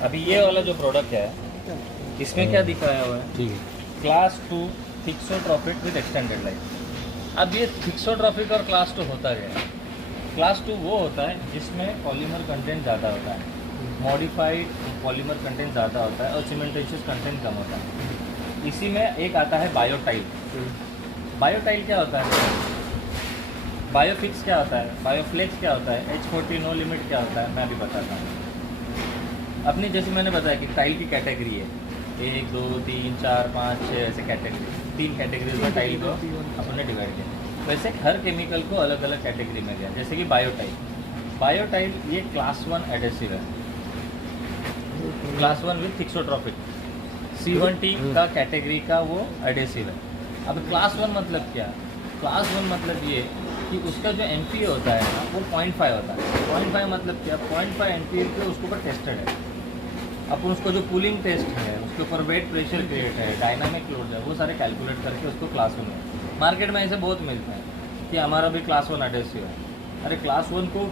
अभी ये वाला जो प्रोडक्ट है इसमें क्या दिखाया हुआ है, ठीक है। Class 2 thixotropic with extended life. अब ये थिक्सोट्रॉपिक और क्लास 2 होता क्या है? क्लास 2 वो होता है जिसमें पॉलीमर कंटेंट ज़्यादा होता है, मॉडिफाइड पॉलीमर कंटेंट ज़्यादा होता है और सीमेंटेशियस कंटेंट कम होता है। इसी में एक आता है बायोटाइल। बायोटाइल क्या होता है? बायोफिक्स क्या होता है? बायोफ्लेक्स क्या होता है? H40 नो लिमिट क्या होता है? मैं अभी बताता हूँ। अपनी जैसे मैंने बताया कि टाइल की कैटेगरी है 1 2 3 4 5 6 ऐसे कैटेगरी, 3 कैटेगरीज में टाइल को अपने डिवाइड किया। वैसे हर केमिकल को अलग अलग कैटेगरी में दिया। जैसे कि बायोटाइल, बायोटाइल ये क्लास 1 एडेसिव है, क्लास 1 विद थिक्सोट्रॉपिक। C1T का कैटेगरी का वो एडेसिव है। अब क्लास 1 मतलब क्या? क्लास 1 मतलब ये कि उसका जो MPa होता है ना वो 0.5 होता है। 0.5 मतलब क्या? 0.5 MPa पे उसके ऊपर टेस्टेड है। अपन उसको जो कूलिंग टेस्ट है, उसके ऊपर वेट प्रेशर ग्रेड है, डायनामिक लोड है, वो सारे कैलकुलेट करके उसको क्लास 1 में। मार्केट में ऐसे बहुत मिलते हैं कि हमारा भी क्लास 1 एडेसिव है। अरे क्लास 1 को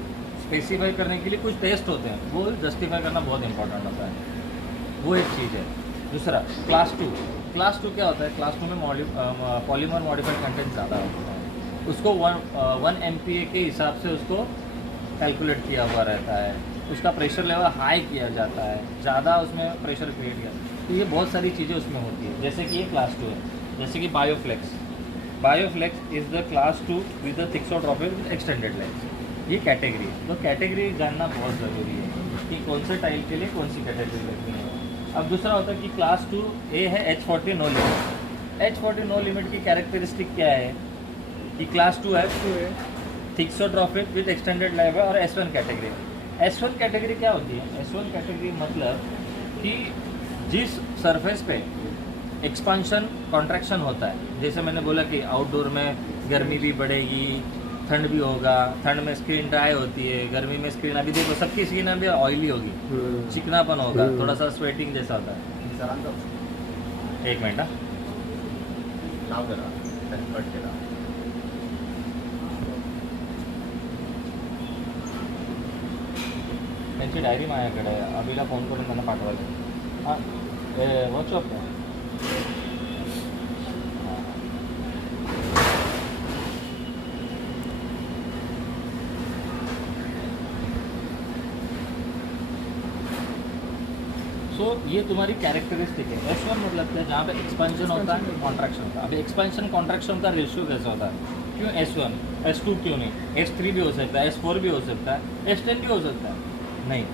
स्पेसिफाई करने के लिए कुछ टेस्ट होते हैं, वो जस्टिफाई करना बहुत इंपॉर्टेंट होता है। वो एक चीज़ है। दूसरा क्लास 2, क्लास 2 क्या होता है? क्लास 2 में पॉलीमर मॉडिफाइड कंटेंट ज़्यादा होता है। उसको 1 MPa के हिसाब से उसको कैलकुलेट किया हुआ रहता है। उसका प्रेशर लेवल हाई किया जाता है, ज़्यादा उसमें प्रेशर क्रिएट किया। तो ये बहुत सारी चीज़ें उसमें होती है। जैसे कि ये क्लास 2 है। जैसे कि Bioflex, Bioflex is the class 2 with the thixotropic with extended life. ये कैटेगरी है। तो कैटेगरी जानना बहुत ज़रूरी है कि कौन से टाइल के लिए कौन सी कैटेगरी लगनी है। अब दूसरा होता है कि क्लास 2A है H40 no limit. H40 no limit की कैरेक्टरिस्टिक क्या है कि क्लास 2 है थिक्सोट्रॉपिक विद एक्सटेंडेड लाइफ है और S1 कैटेगरी है। S1 कैटेगरी क्या होती है? S1 कैटेगरी मतलब कि जिस सरफेस पे एक्सपांशन कॉन्ट्रैक्शन होता है, जैसे मैंने बोला कि आउटडोर में गर्मी भी बढ़ेगी, ठंड भी होगा, ठंड में स्क्रीन ड्राई होती है, गर्मी में स्क्रीन, अभी देखो सबकी स्क्रीन अभी ऑयली होगी, चिकनापन होगा, थोड़ा सा स्वेटिंग जैसा होता है। एक मिनट हाँ। त्यांची डायरी माझ्याकडे आहे, अभिला फोन करून त्यांना पाठवायचं. हां व्हॉट्सअप आहे. सो ये तुम्हारी कैरेक्टरिस्टिक है। S1 मतलब क्या? जहाँ पे एक्सपेंशन होता है, कॉन्ट्रैक्शन होता है। अभी एक्सपेंशन कॉन्ट्रैक्शन का रेशियो कैसा होता है? क्यों S1? S2 क्यों नहीं? S3 भी हो सकता है, S4 भी हो सकता है, S10 भी हो सकता है। नहीं,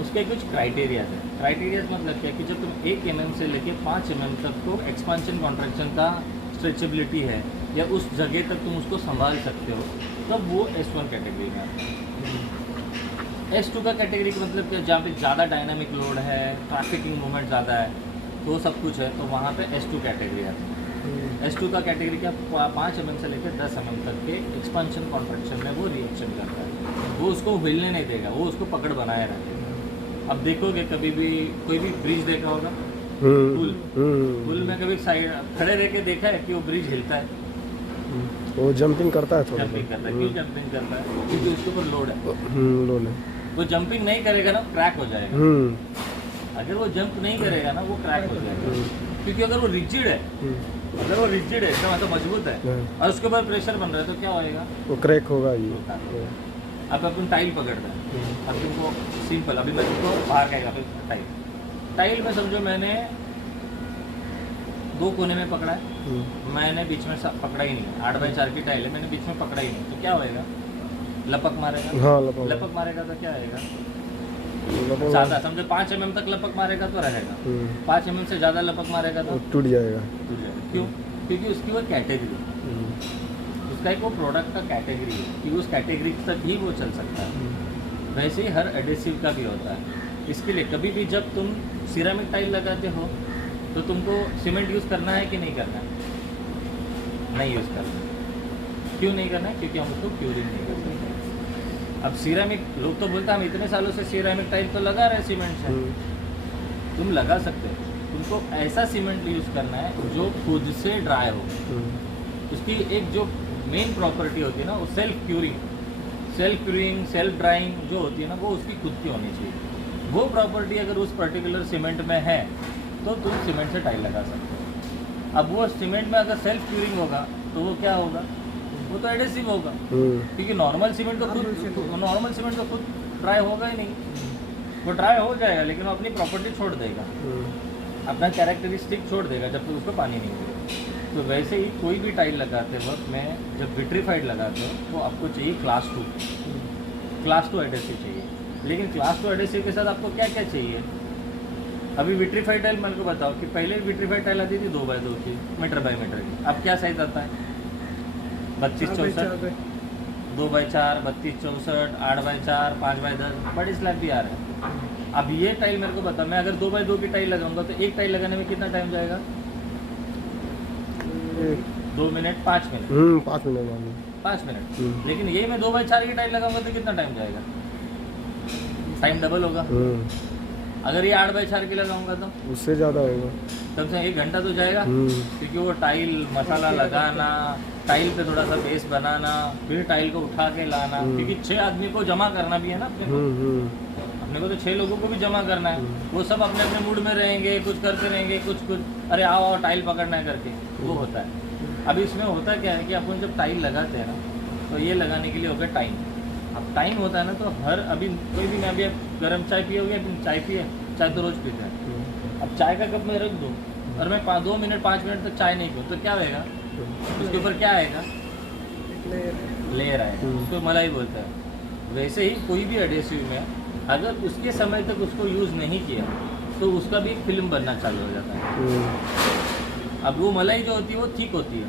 उसके कुछ क्राइटेरियाज है। क्राइटेरियाज मतलब क्या कि जब तुम 1 mm से लेके 5 mm तक को एक्सपेंशन कॉन्ट्रैक्शन का स्ट्रेचेबिलिटी है या उस जगह तक तुम उसको संभाल सकते हो, तब वो S1 कैटेगरी में आता है। S2 का कैटेगरी का मतलब क्या? जहाँ पे ज़्यादा डायनामिक लोड है, ट्रैफिकिंग मूवमेंट ज़्यादा है, तो सब कुछ है, तो वहाँ पे S2 कैटेगरी आती है। S2 का कैटेगरी क्या? 5 mm से लेकर 10 mm तक के एक्सपेंशन कॉन्ट्रैक्शन में वो रिएक्शन करता है। वो उसको हिलने नहीं देगा, वो उसको पकड़ बनाए रखेगा। अब देखोगे कभी भी कोई भी ब्रिज देखा होगा, पुल में कभी साइड खड़े रह के देखा है कि वो ब्रिज हिलता है? वो जंपिंग करता है, थोड़ा जंपिंग करता है। क्यों जंपिंग करता है? क्योंकि उसके ऊपर लोड है। लोड है। वो जंपिंग नहीं करेगा ना, क्रैक हो जाएगा। अगर वो जंप नहीं करेगा ना, वो क्रैक हो जाएगा। क्योंकि अगर वो रिजिड है, अगर वो रिजिड है इसका मतलब मजबूत है और उसके ऊपर प्रेशर बन रहा है, तो क्या होएगा? वो क्रैक होगा ये। अब अपन टाइल पकड़ रहे हैं, अब तुमको सिंपल, अभी मैं तुमको बाहर का टाइल, टाइल में समझो मैंने 2 कोने में पकड़ा है, मैंने बीच में पकड़ा ही नहीं। 8x4 की टाइल है, मैंने बीच में पकड़ा ही नहीं, तो क्या होएगा? लपक मारेगा। हाँ, लपक मारेगा तो क्या आएगा? ज़्यादा समझो 5 mm तक लपक मारेगा तो रहेगा, 5 mm से ज़्यादा लपक मारेगा तो टूट जाएगा। क्यों? क्योंकि उसकी वो कैटेगरी, उसका एक वो प्रोडक्ट का कैटेगरी है कि उस कैटेगरी तक ही वो चल सकता है। वैसे ही हर एडेसिव का भी होता है। इसके लिए कभी भी जब तुम सिरेमिक टाइल लगाते हो तो तुमको सीमेंट यूज़ करना है कि नहीं करना है? नहीं यूज़ करना। क्यों नहीं करना है? क्योंकि हम उसको क्यूरिंग नहीं कर सकते। अब सिरेमिक, लोग तो बोलते हैं हम इतने सालों से सिरेमिक टाइल तो लगा रहे सीमेंट से। तुम लगा सकते हो, तुमको ऐसा सीमेंट यूज़ करना है जो खुद से ड्राई हो। उसकी एक जो मेन प्रॉपर्टी होती है ना, वो सेल्फ क्यूरिंग, सेल्फ ड्राइंग जो होती है ना, वो उसकी खुद की होनी चाहिए। वो प्रॉपर्टी अगर उस पर्टिकुलर सीमेंट में है तो तुम सीमेंट से टाइल लगा सकते हो। अब वो सीमेंट में अगर सेल्फ क्यूरिंग होगा तो वो क्या होगा, वो तो एडेसिव होगा, क्योंकि नॉर्मल सीमेंट तो खुद ड्राई होगा ही नहीं। वो ड्राई हो जाएगा लेकिन वो अपनी प्रॉपर्टी छोड़ देगा, अपना कैरेक्टरिस्टिक छोड़ देगा जब तक उसको पानी नहीं मिलेगा। तो वैसे ही कोई भी टाइल लगाते वक्त में जब विट्रीफाइड लगाते हो तो आपको चाहिए क्लास 2 एडेसिव चाहिए। लेकिन क्लास 2 एडेसिव के साथ आपको क्या क्या चाहिए? अभी विट्रीफाइड टाइल मेरे को बताओ कि पहले विट्रीफाइड टाइल आती थी 2x2 की, मीटर बाई मीटर की। अब क्या साइज आता है? 32-64, 2x4, 32-64, 8x4, 5x10, बड़ी स्लैब भी आ रहा है। अब ये टाइल मेरे को बता, मैं अगर 2x2 की टाइल लगाऊंगा तो एक टाइल लगाने में कितना टाइम जाएगा? 2 मिनट 5 मिनट 5 मिनट। लेकिन ये मैं 2x4 की टाइल लगाऊंगा तो कितना टाइम जाएगा? टाइम डबल होगा। अगर ये 8x4 की लगाऊंगा तो उससे ज़्यादा होगा, कम से 1 घंटा तो जाएगा, क्योंकि वो टाइल मसाला लगाना, टाइल पे थोड़ा सा बेस बनाना, फिर टाइल को उठा के लाना, क्योंकि 6 आदमी को जमा करना भी है ना अपने को तो 6 लोगों को भी जमा करना है। वो सब अपने अपने मूड में रहेंगे, कुछ करते रहेंगे, कुछ अरे आओ टाइल पकड़ना है करके, वो होता है। अब इसमें होता क्या है कि अपन जब टाइल लगाते हैं ना तो ये लगाने के लिए हो गया टाइम। अब टाइम होता है ना तो अभी कोई भी, मैं अभी गर्म चाय पियोगे, चाय पिए, चाय तो रोज़ पीते हैं। अब चाय का कप में रख दो और मैं 2 मिनट 5 मिनट तक चाय नहीं पीऊँ तो क्या होगा? उसके ऊपर क्या आएगा? लेयर आएगा, उसको मलाई बोलते हैं। वैसे ही कोई भी एडेसिव में अगर उसके समय तक उसको यूज़ नहीं किया तो उसका भी एक फिल्म बनना चालू हो जाता है। अब वो मलाई जो होती है वो ठीक होती है,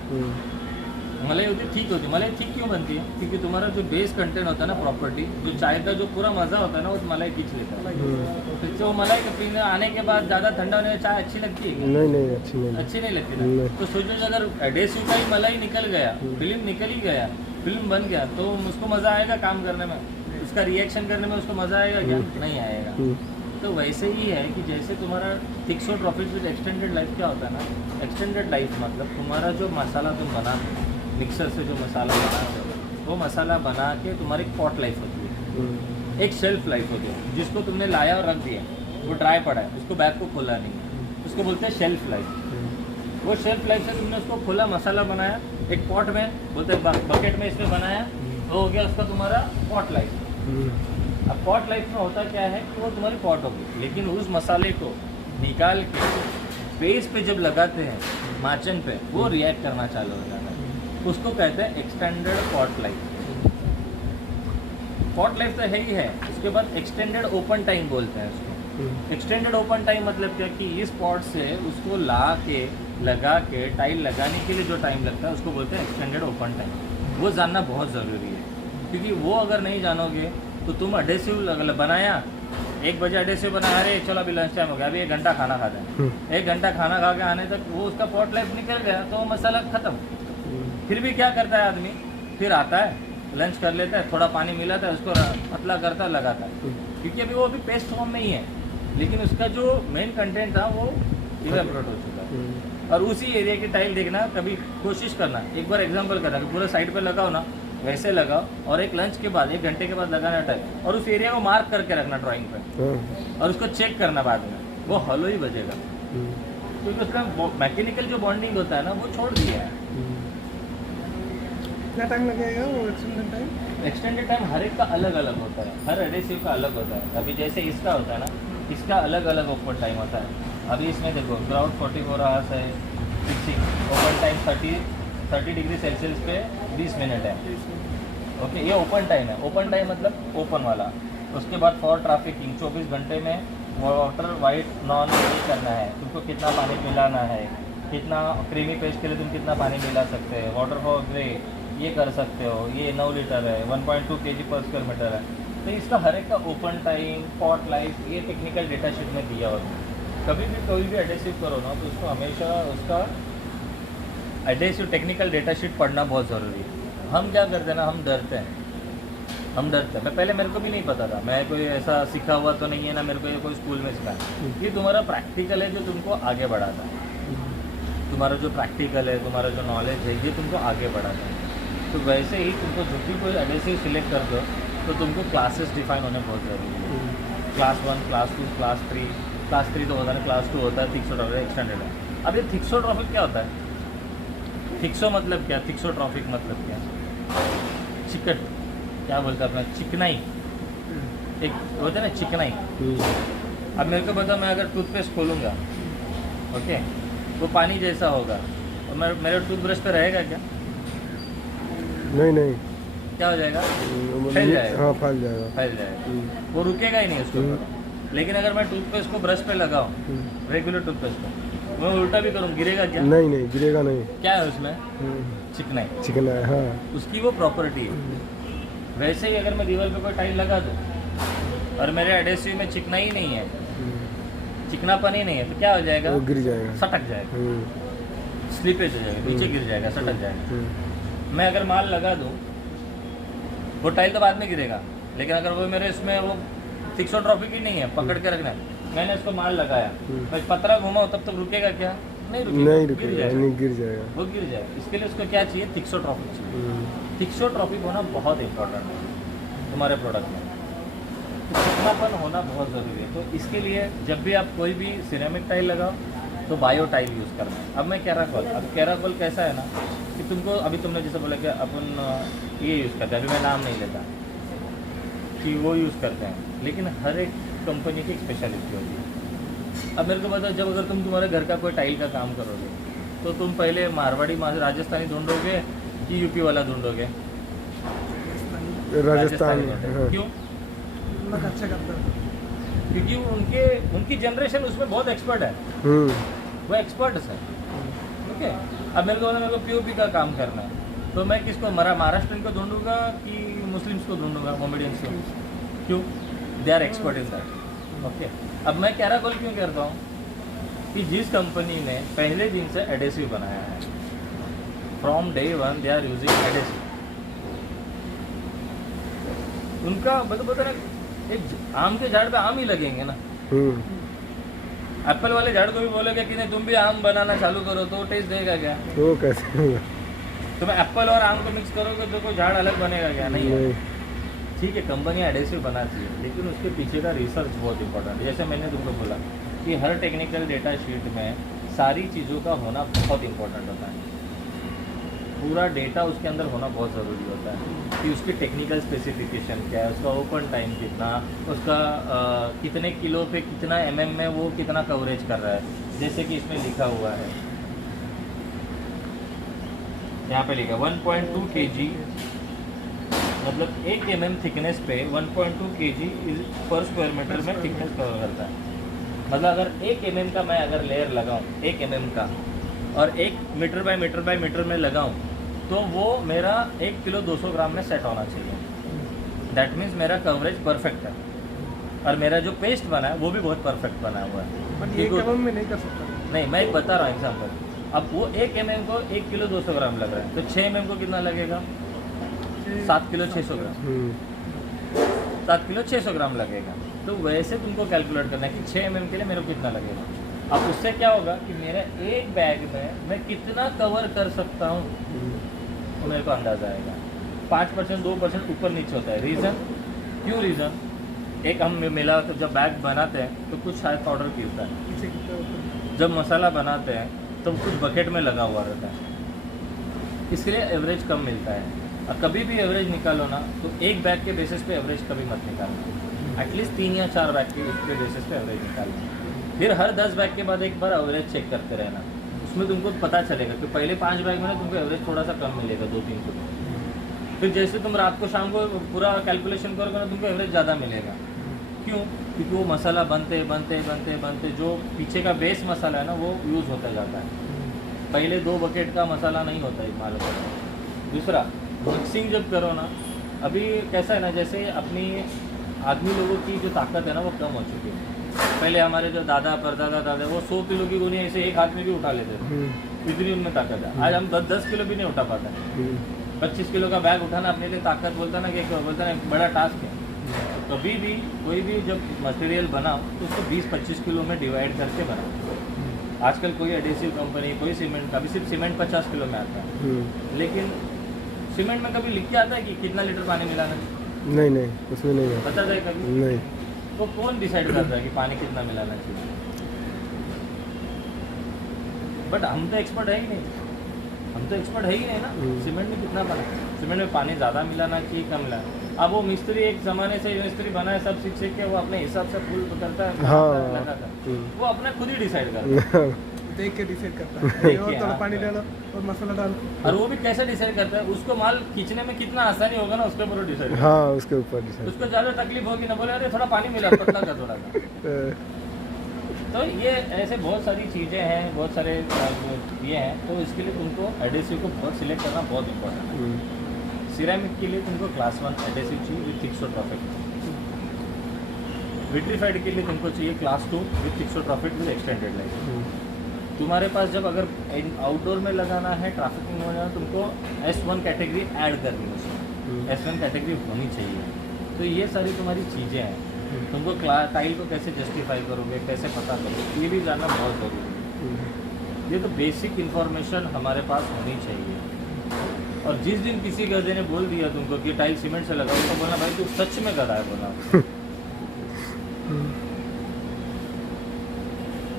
मलाई होती है ठीक होती है। मलाई ठीक क्यों बनती है? क्योंकि तुम्हारा जो बेस कंटेंट होता है ना, प्रॉपर्टी, जो चाय का जो पूरा मज़ा होता है ना, उस मलाई खींच लेता है। फिर तो मलाई के पीने आने के बाद ज़्यादा ठंडा होने चाय अच्छी लगती है? नहीं अच्छी नहीं लगती ना। तो सोचो अगर एडेसिव का ही मलाई निकल गया, फिल्म निकल ही गया, फिल्म बन गया, तो उसको मज़ा आएगा काम करने में? उसका रिएक्शन करने में उसको मज़ा आएगा क्या? नहीं आएगा। तो वैसे ही है कि जैसे तुम्हारा थिक्स और प्रॉफिट विद एक्सटेंडेड लाइफ क्या होता है ना, एक्सटेंडेड लाइफ मतलब तुम्हारा जो मसाला तुम बनाते हो मिक्सर से, जो मसाला बनाते हो वो मसाला बना के तुम्हारी एक पॉट लाइफ होती है, एक शेल्फ लाइफ होती है, जिसको तुमने लाया और रख दिया, वो ड्राई पड़ा है, उसको बैग को खोला नहीं है, उसको बोलते हैं शेल्फ लाइफ। वो शेल्फ लाइफ से तुमने उसको खोला, मसाला बनाया, एक पॉट में बोलते हैं बकेट में इसमें बनाया, तो हो गया उसका तुम्हारा पॉट लाइफ। अब पॉट लाइफ में होता क्या है कि वो तुम्हारी पॉट होगी, लेकिन उस मसाले को निकाल के बेस पे जब लगाते हैं माचन पे, वो रिएक्ट करना चालू हो जाता है, उसको कहते हैं extended pot life. Pot life तो है ही है, उसके बाद एक्सटेंडेड ओपन टाइम बोलते हैं उसको। एक्सटेंडेड ओपन टाइम मतलब क्या कि इस पॉट से उसको लगा के टाइल लगाने के लिए जो टाइम लगता है उसको बोलते हैं एक्सटेंडेड ओपन टाइम। वो जानना बहुत ज़रूरी है, क्योंकि वो अगर नहीं जानोगे तो तुम एडेसिव बनाया, 1 बजे एडेसिव बनाया, अरे चलो अभी लंच टाइम हो गया, अभी 1 घंटा खाना खाते हैं, 1 घंटा खाना खा के आने तक वो उसका पॉट लाइफ निकल गया, तो वो मसाला ख़त्म। फिर भी क्या करता है आदमी, फिर आता है लंच कर लेता है, थोड़ा पानी मिलाता है, उसको पतला करता है, लगाता है, क्योंकि अभी वो अभी पेस्ट फॉर्म में ही है, लेकिन उसका जो मेन कंटेंट था वो इवेपोरेट हो चुका है। और उसी एरिया की टाइल देखना, कभी कोशिश करना, एक बार एग्जांपल करना कि पूरा साइड पे लगाओ ना, वैसे लगाओ, और एक लंच के बाद 1 घंटे के बाद लगाना टाइल, और उस एरिया को मार्क करके रखना ड्राइंग पे, और उसको चेक करना बाद में, वो हॉलो ही बजेगा, क्योंकि उसका मैकेनिकल जो बॉन्डिंग होता है ना वो छोड़ दिया है। क्या टाइम लगेगा वो एक्सटेंडेड टाइम? एक्सटेंडेड टाइम हर एक का अलग अलग होता है, हर एडेसिव का अलग होता है। अभी जैसे इसका होता है ना, इसका अलग अलग ओपन टाइम होता है। अभी इसमें देखो ग्राउंड 44 आवर्स है, fixing open time 30 degree Celsius पे 20 मिनट है। ओके, ये ओपन टाइम है। ओपन टाइम मतलब ओपन वाला। उसके बाद फॉर ट्रैफिकिंग 24 घंटे में वाटर वाइट नॉन करना है, तुमको कितना पानी मिलाना है, कितना क्रीमी पेस्ट के लिए तुम कितना पानी मिला सकते हैं, वाटर फॉर ग्रे ये कर सकते हो, ये 9 लीटर है, 1.2 kg पर स्क्वायर मीटर है। तो इसका हर एक का ओपन टाइम, पॉट लाइफ, ये टेक्निकल डेटा शीट में दिया होता है। कभी भी कोई भी एडेसिव करो ना तो उसको हमेशा उसका एडेसिव टेक्निकल डेटा शीट पढ़ना बहुत ज़रूरी है। हम क्या करते हैं ना, हम डरते हैं। मैं पहले मेरे को भी नहीं पता था, मैं कोई ऐसा सीखा हुआ तो नहीं है ना, मेरे को ये कोई स्कूल में सिखाया। ये तुम्हारा प्रैक्टिकल है जो तुमको आगे बढ़ाता है, तुम्हारा जो प्रैक्टिकल है, तुम्हारा जो नॉलेज है, ये तुमको आगे बढ़ाता है। तो वैसे ही तुमको जो भी कोई एडेसिव सिलेक्ट कर दो तो तुमको क्लासेस डिफाइन होने बहुत ज़रूरी है। क्लास 1, क्लास 2, क्लास 3 तो होता है, क्लास 2 होता है, थिक्सोट्रॉपिक एक्सटेंडेड है। अब ये थिक्सोट्रॉपिक क्या होता है? थिक्सो मतलब क्या, थिक्सोट्रॉपिक मतलब क्या? चिकट, क्या बोलते हैं अपना, चिकनाई, एक होता है ना चिकनाई। अब मेरे को बताओ, मैं अगर टूथपेस्ट खोलूँगा, ओके, वो पानी जैसा होगा और मेरे टूथब्रश पे रहेगा क्या? नहीं नहीं क्या हो जाएगा? फैल जाएगा। हाँ फैल जाएगा। फैल जाएगा, वो रुकेगा ही नहीं उसके ऊपर। लेकिन अगर मैं टूथपेस्ट को ब्रश पे लगाऊं, रेगुलर टूथपेस्ट को, मैं उल्टा भी करूँ, गिरेगा क्या? नहीं नहीं गिरेगा नहीं। क्या है उसमें? चिकनाई, चिकन है हाँ। उसकी वो प्रॉपर्टी है। वैसे ही अगर मैं दीवार पे कोई टाइल लगा दूँ और मेरे एडेसिव में चिकनाई नहीं है, चिकनापन ही नहीं है, तो क्या हो जाएगा? वो गिर जाएगा, सटक जाएगा, स्लिपेज हो जाएगा, नीचे गिर जाएगा, सटक जाएगा। मैं अगर माल लगा दूँ, वो टाइल तो बाद में गिरेगा, लेकिन अगर वो मेरे इसमें वो थिक्सोट्रॉपिक ही नहीं है, पकड़ के रखना है, मैंने इसको माल लगाया, मैं पतरा घुमाऊँ तब तक रुकेगा क्या? नहीं रुकेगा, नहीं गिर रुकेगा, जाएगा, नहीं गिर जाएगा। वो गिर जाएगा। इसके लिए उसको क्या चाहिए? थिक्सोट्रॉपिक चाहिए। थिक्सोट्रॉपिक होना बहुत इंपॉर्टेंट है तुम्हारे प्रोडक्ट में, तो चिकनापन होना बहुत ज़रूरी है। तो इसके लिए जब भी आप कोई भी सिरेमिक टाइल लगाओ तो बायो टाइल यूज़ करना है। अब मैं कैराकोल, अब कैराकोल कैसा है ना कि तुमको, अभी तुमने जैसे बोला कि अपन ये यूज़ करते हैं, अभी मैं नाम नहीं लेता कि वो यूज़ करते हैं, लेकिन हर एक कंपनी की एक स्पेशलिटी होती है। अब मेरे को बताओ, जब अगर तुम तुम्हारे घर का कोई टाइल का काम करोगे तो तुम पहले मारवाड़ी राजस्थानी ढूंढोगे कि यूपी वाला ढूंढोगे? राजस्थान ढूंढोगे। क्यों? बहुत अच्छा करता है। क्योंकि उनकी जनरेशन उसमें बहुत एक्सपर्ट है, वो एक्सपर्ट है। ओके, अब मेरे को पीओपी का काम करना है, तो मैं किसको, महाराष्ट्र को ढूंढूंगा कि मुस्लिम्स को ढूंढूंगा, कॉमेडियंस को? क्यों? They are expert in that. Okay, अब मैं कैराकोल क्यों करता हूँ कि जिस कंपनी ने पहले दिन से एडेसिव बनाया है, from day 1 they are using adhesive, उनका बता ना, एक आम के झाड़ पे आम ही लगेंगे ना। एप्पल वाले झाड़ को भी बोलोगे कि नहीं तुम भी आम बनाना चालू करो, तो टेस्ट देगा क्या? वो कैसे होगा? तुम एप्पल और आम को मिक्स करोगे तो कोई झाड़ अलग बनेगा क्या? नहीं है। ठीक है, कंपनी एडेसिव बनाती है, लेकिन उसके पीछे का रिसर्च बहुत इंपॉर्टेंट है। जैसे मैंने तुमको बोला कि हर टेक्निकल डेटा शीट में सारी चीज़ों का होना बहुत इंपॉर्टेंट होता है, पूरा डेटा उसके अंदर होना बहुत ज़रूरी होता है कि उसकी टेक्निकल स्पेसिफिकेशन क्या है, उसका ओपन टाइम कितना, उसका कितने किलो पे कितना mm में वो कितना कवरेज कर रहा है। जैसे कि इसमें लिखा हुआ है, यहाँ पे लिखा 1.2 kg, मतलब 1 mm थिकनेस पे 1.2 kg पर स्क्वायर मीटर में थिकनेस कवर करता है। मतलब अगर 1 mm का मैं अगर लेयर लगाऊँ 1 mm का, और 1 metre by metre by metre में लगाऊँ, तो वो मेरा 1 किलो 200 ग्राम में सेट होना चाहिए। दैट मीन्स मेरा कवरेज परफेक्ट है, और मेरा जो पेस्ट बना है वो भी बहुत परफेक्ट बना हुआ है। बट ये कदम में नहीं कर सकता। नहीं, मैं एक बता रहा हूँ एग्जाम्पल। अब वो 1 mm को 1 किलो 200 ग्राम लग रहा है, तो 6 mm को कितना लगेगा? 7 किलो 600 ग्राम, 7 किलो 600 ग्राम लगेगा। तो वैसे तुमको कैलकुलेट करना है कि 6 mm के लिए मेरे को कितना लगेगा। अब उससे क्या होगा कि मेरे एक बैग में मैं कितना कवर कर सकता हूँ, तो मेरे को अंदाजा आएगा। 5% 2% ऊपर नीचे होता है। रीज़न क्यों? रीज़न एक हम मिला तो जब बैग बनाते हैं तो कुछ शायद पाउडर गिरता है, जब मसाला बनाते हैं तो कुछ बकेट में लगा हुआ रहता है, इसलिए एवरेज कम मिलता है। और कभी भी एवरेज निकालो ना तो एक बैग के बेसिस पे एवरेज कभी मत निकालना, एटलीस्ट 3 या 4 बैग के उसके बेसिस पे एवरेज निकालना। फिर हर 10 बैग के बाद एक बार एवरेज चेक करते रहना, उसमें तुमको पता चलेगा कि पहले 5 बैग में ना तुमको एवरेज थोड़ा सा कम मिलेगा, 2-3 किलो। फिर जैसे तुम रात को शाम को पूरा कैलकुलेशन करोगे ना, तुमको एवरेज ज़्यादा मिलेगा। क्यों? क्योंकि वो मसाला बनते बनते बनते बनते जो पीछे का बेस मसाला है ना वो यूज़ होता जाता है। पहले 2 बकेट का मसाला नहीं होता है मालूम है। दूसरा, मिक्सिंग जब करो ना, अभी कैसा है ना, जैसे अपनी आदमी लोगों की जो ताकत है ना वो कम हो चुकी है। पहले हमारे जो दादा परदादा दादा वो 100 किलो की गोली ऐसे एक हाथ में भी उठा लेते थे, इतनी उनमें ताकत है। आज हम 10 किलो भी नहीं उठा पाते। 25 किलो का बैग उठाना अपने लिए ताकत बोलता ना कि बोलता ना एक बड़ा टास्क है। कभी भी कोई भी जब मटेरियल बनाओ तो उसको 20-25 किलो में डिवाइड करके बनाओ। आजकल कोई एडेसिव कंपनी, कोई सीमेंट का भी सिर्फ सीमेंट 50 किलो में आता है, लेकिन सीमेंट में कभी लिख के आता है कि कितना लीटर पानी मिलाना है? नहीं नहीं, उसमें नहीं है। बता दे कभी? नहीं। तो कौन डिसाइड करता है कि पानी कितना मिलाना चाहिए? बट हम तो एक्सपर्ट है ही नहीं, हम तो एक्सपर्ट है ही नहीं ना। सीमेंट में कितना पानी, सीमेंट में पानी ज़्यादा मिलाना चाहिए कम मिलाना। अब वो मिस्त्री एक ज़माने से मिस्त्री बना है, सब सीख के वो अपने हिसाब से फूल करता है, हाँ। लगाकर वो अपना खुद ही डिसाइड करता है। देख के डिसाइड करता है देख और के, थोड़ा हाँ। पानी डालो और मसाला डालो। और वो भी कैसे डिसाइड करता है, उसको माल खींचने में कितना आसानी होगा ना, उसके ऊपर डिसाइड। हाँ उसके ऊपर डिसाइड। उसको ज़्यादा तकलीफ होगी ना, बोले अरे थोड़ा पानी मिला, पतला कर थोड़ा सा। तो ये ऐसे बहुत सारी चीज़ें हैं, बहुत सारे ये हैं। तो इसके लिए तुमको एडेसिव को बहुत सिलेक्ट करना बहुत इंपॉर्टेंट है। सिरेमिक के लिए तुमको क्लास 1 एडेसिव चाहिए विथ थिक्सोट्रॉपिक। विट्रीफाइड के लिए तुमको चाहिए class 2 with thixotropic with extended life. तुम्हारे पास जब अगर आउटडोर में लगाना है, ट्रैफिकिंग में लगाना, तुमको S1 कैटेगरी ऐड करनी है उसमें, S1 कैटेगरी होनी चाहिए। तो ये सारी तुम्हारी चीज़ें हैं। तुमको टाइल को कैसे जस्टिफाई करोगे, कैसे पता करोगे, ये भी जानना बहुत ज़रूरी है। ये तो बेसिक इन्फॉर्मेशन हमारे पास होनी चाहिए। और जिस दिन किसी गधे ने बोल दिया तुमको कि टाइल सीमेंट से लगाओ, तो बोलना भाई तू सच में गधा है, बोला।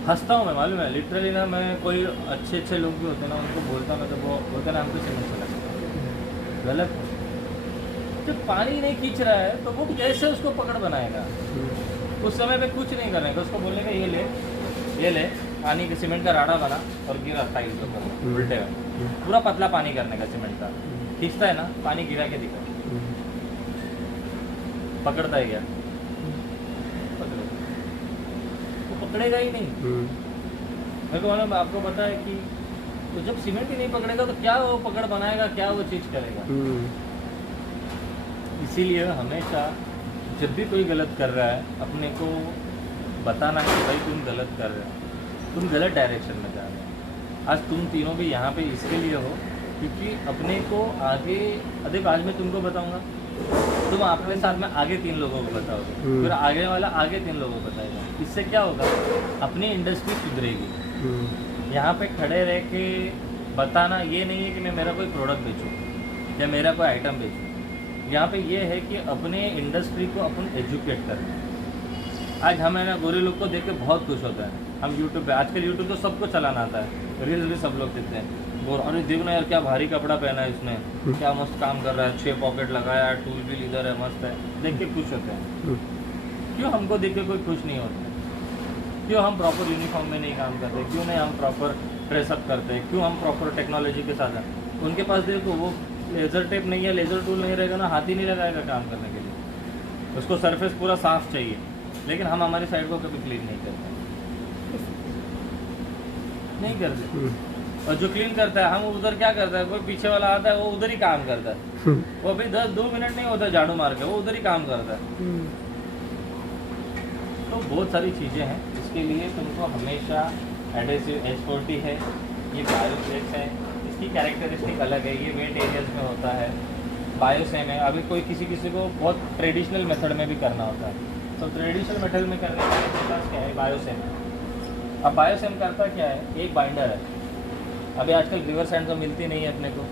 हंसता हूँ मैं, मालूम है, लिटरली ना। मैं कोई अच्छे अच्छे लोग भी होते हैं ना, उनको बोलता मैं, तो वो बोलते ना हमको सीमेंट से लगाओ, गलत है। जब पानी नहीं खींच रहा है तो वो कैसे उसको पकड़ बनाएगा? उस समय पे कुछ नहीं करने का, उसको बोलने का ये ले पानी के सीमेंट का राड़ा बना और गिरा टाइल के ऊपर उल्टे में, पूरा पतला पानी करने का सीमेंट का। खींचता है ना, पानी गिरा के दिखा, पकड़ता है क्या? वो पकड़ेगा ही नहीं। मेरे को मालूम, आपको पता है कि तो जब सीमेंट ही नहीं पकड़ेगा तो क्या वो पकड़ बनाएगा, क्या वो चीज़ करेगा? इसीलिए हमेशा जब भी कोई गलत कर रहा है, अपने को बताना है कि भाई तुम गलत कर रहे हो, तुम गलत डायरेक्शन में जा रहे हो। आज तुम तीनों भी यहाँ पे इसके लिए हो क्योंकि अपने को आगे, अधिक आज मैं तुमको बताऊँगा, तुम अपने साथ में आगे 3 लोगों को बताओगे, फिर आगे वाला आगे 3 लोगों को बताएगा। इससे क्या होगा? अपनी इंडस्ट्री सुधरेगी। यहाँ पे खड़े रह के बताना ये नहीं है कि मैं मेरा कोई प्रोडक्ट बेचूँ या मेरा कोई आइटम बेचूँ। यहाँ पे ये है कि अपने इंडस्ट्री को अपन एजुकेट करना। आज हम है ना, गोरे लोग को देख के बहुत खुश होता है। हम यूट्यूब पे, आजकल यूट्यूब तो सबको चलाना आता है, रील्स भी सब लोग देखते हैं। गोर, अरे देखना यार क्या भारी कपड़ा पहना है इसने, क्या मस्त काम कर रहा है, 6 पॉकेट लगाया है, टूल भी इधर है, मस्त है, देख के खुश होते हैं। क्यों हमको देख के कोई खुश नहीं होता? क्यों हम प्रॉपर यूनिफॉर्म में नहीं काम करते? क्यों नहीं हम प्रॉपर ड्रेसअप करते? क्यों हम प्रॉपर टेक्नोलॉजी के साथ हैं? उनके पास देखो, वो लेज़र टेप नहीं है, लेज़र टूल नहीं रहेगा ना, हाथ ही नहीं लगाएगा काम करने के लिए। उसको सरफेस पूरा साफ चाहिए, लेकिन हम हमारी साइड को कभी क्लीन नहीं करते, नहीं करते। और जो क्लीन करता है, हम उधर क्या करता है, कोई पीछे वाला आता है, वो उधर ही काम करता है। वो अभी 2 मिनट नहीं होता झाड़ू मार के, वो उधर ही काम करता है। तो बहुत सारी चीज़ें हैं। इसके लिए तुमको हमेशा एडेसिव H40 है, ये बायोफ्लेक्स है, इसकी कैरेक्टरिस्टिक अलग है, ये वेट एरियाज में होता है। बायोसेम है। अभी कोई किसी को बहुत ट्रेडिशनल मेथड में भी करना होता है, तो ट्रेडिशनल मेथड में करने के लिए पास क्या है, बायोसेम। अब बायोसेम करता क्या है, एक बाइंडर है। अभी आजकल रिवर सैंड तो मिलती नहीं है अपने को,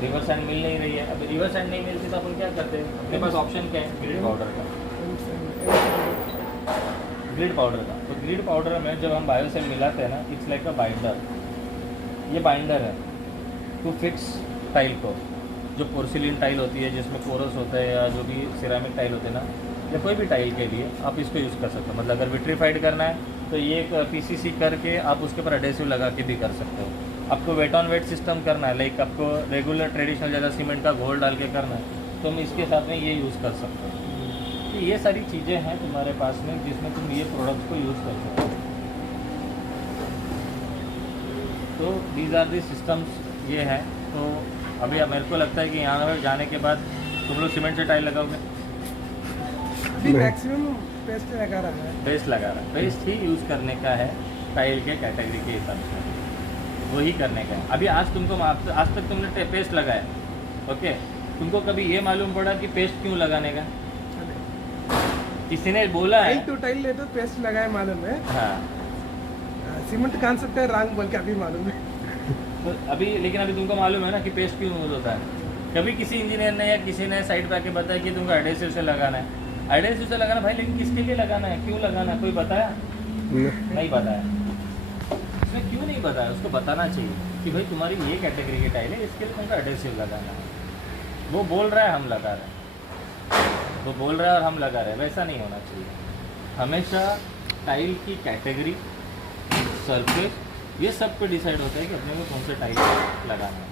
रिवर सैंड मिल नहीं रही है। अभी रिवर सैंड नहीं मिलती तो अपन क्या करते हैं, अपने पास ऑप्शन क्या है, ग्रिड पाउडर का। ग्रिड पाउडर का, तो ग्रिड पाउडर में जब हम बायोसेम मिलाते हैं ना, इट्स लाइक अ बाइंडर। ये बाइंडर है टू फिक्स टाइल को। जो पोर्सिलिन टाइल होती है जिसमें पोरस होता है, या जो भी सिरेमिक टाइल होते हैं ना, या कोई भी टाइल के लिए आप इसको यूज़ कर सकते हो। मतलब अगर विट्रीफाइड करना है तो ये एक PCC करके आप उसके ऊपर एडेसिव लगा के भी कर सकते हो। आपको वेट ऑन वेट सिस्टम करना है, लाइक आपको रेगुलर ट्रेडिशनल जैसा सीमेंट का घोल डाल के करना है, तो हम इसके साथ में ये यूज़ कर सकते हो। तो ये सारी चीज़ें हैं तुम्हारे पास में जिसमें तुम ये प्रोडक्ट को यूज़ कर सकते हो। तो दीज आर दी सिस्टम्स ये है। तो अभी मेरे को लगता है कि यहाँ पर जाने के बाद तुम लोग सीमेंट से टाइल लगाओगे? अभी मैक्सिमम पेस्ट लगा रहा है। पेस्ट लगा रहा है, पेस्ट ही यूज़ करने का है टाइल के कैटेगरी के हिसाब से, वही करने का है। अभी आज तक तुमने पेस्ट लगाया, ओके, तुमको कभी ये मालूम पड़ा कि पेस्ट क्यों लगाने का? किसी ने बोला है? टाइल टू टाइल ले तो पेस्ट लगाए मालूम है। हाँ, सीमेंट कॉन्सेप्ट है रंग बोल के अभी मालूम है। तो अभी लेकिन अभी तुमको मालूम है ना कि पेस्ट क्यों यूज़ होता है? कभी किसी इंजीनियर ने या किसी ने साइड पे आके बताया कि तुमको एडेसिव से लगाना है? एडेसिव से लगाना भाई, लेकिन किसके लिए लगाना है, क्यों लगाना है, कोई बताया? नहीं बताया। उसने क्यों नहीं बताया? उसको बताना चाहिए कि भाई तुम्हारी ये कैटेगरी की टाइल है, इसके लिए तुमको एडेसिव लगाना है। वो बोल रहा है हम लगा रहे हैं, वो बोल रहा है और हम लगा रहे हैं, वैसा नहीं होना चाहिए। हमेशा टाइल की कैटेगरी, सरफेस, ये सब पे डिसाइड होता है कि अपने को कौन सा टाइल लगाना है।